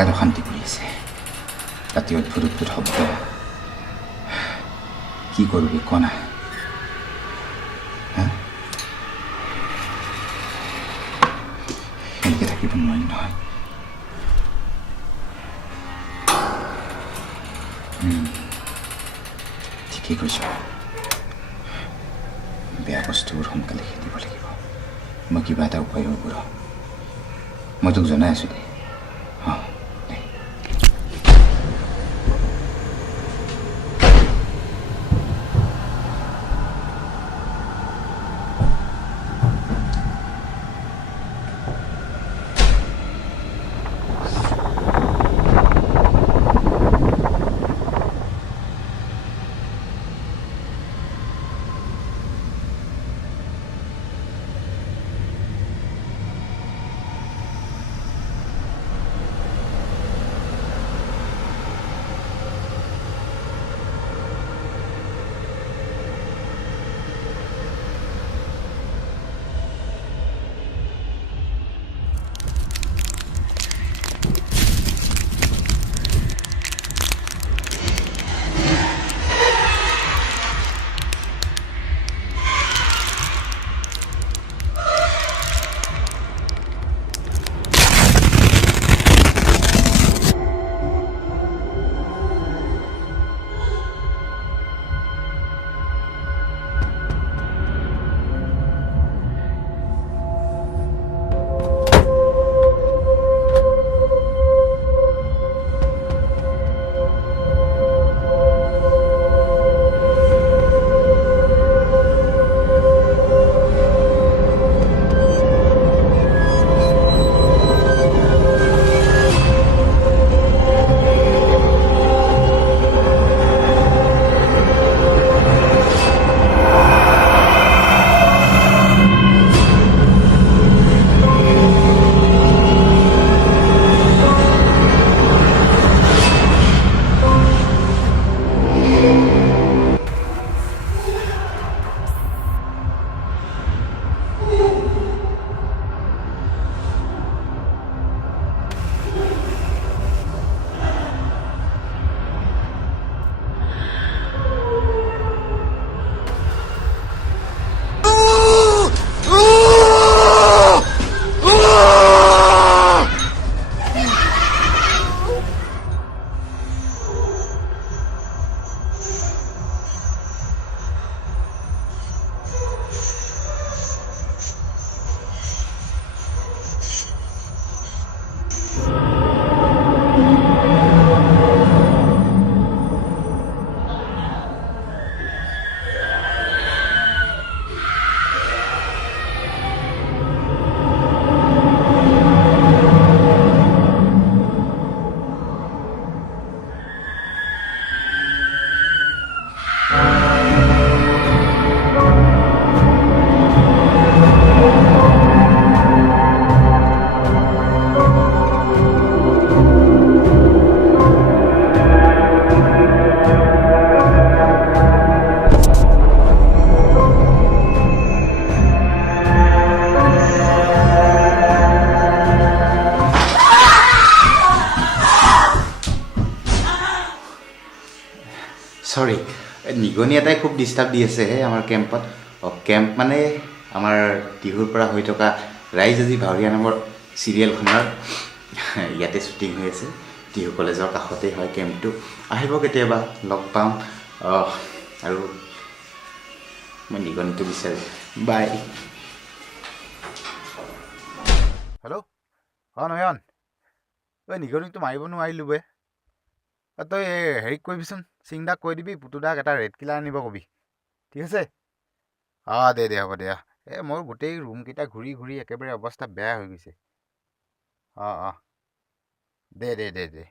বিৰাট অশান্তি কৰি আছে ৰাতি অদ্ভুত অদ্ভুত শব্দ কি কৰিবি ক না এনেকৈ থাকিব নোৱাৰিম নহয় ঠিকেই কৈছ বেয়া বস্তুবোৰ সোনকালে খেদিব লাগিব মই কিবা এটা উপায় হ'ব মই তোক জনাই আছোঁ দে অঁ দে সৰি নিগনি এটাই খুব ডিষ্টাৰ্ব দি আছে আমাৰ কেম্পত কেম্প মানে আমাৰ টিহুৰ পৰা হৈ থকা ৰাইজ আজি ভাৱৰীয়া নামৰ চিৰিয়েলখনৰ ইয়াতে শ্বুটিং হৈ আছে টিহু কলেজৰ কাষতেই হয় কেম্পটো আহিব কেতিয়াবা লগ পাম আৰু মই নিগনিটো বিচাৰোঁ বাই হেল্ল' অঁ নয়ন তই নিগনিটো মাৰিব নোৱাৰিলোঁ বে তই হেৰিক কৰিবিচোন চিংদাক কৈ দিবি পুতুদাক এটা ৰেড কিলাৰ আনিব কবি ঠিক আছে অঁ দে হ'ব দে মোৰ গোটেই ৰুমকেইটা ঘূৰি ঘূৰি একেবাৰে অৱস্থা বেয়া হৈ গৈছে অঁ দে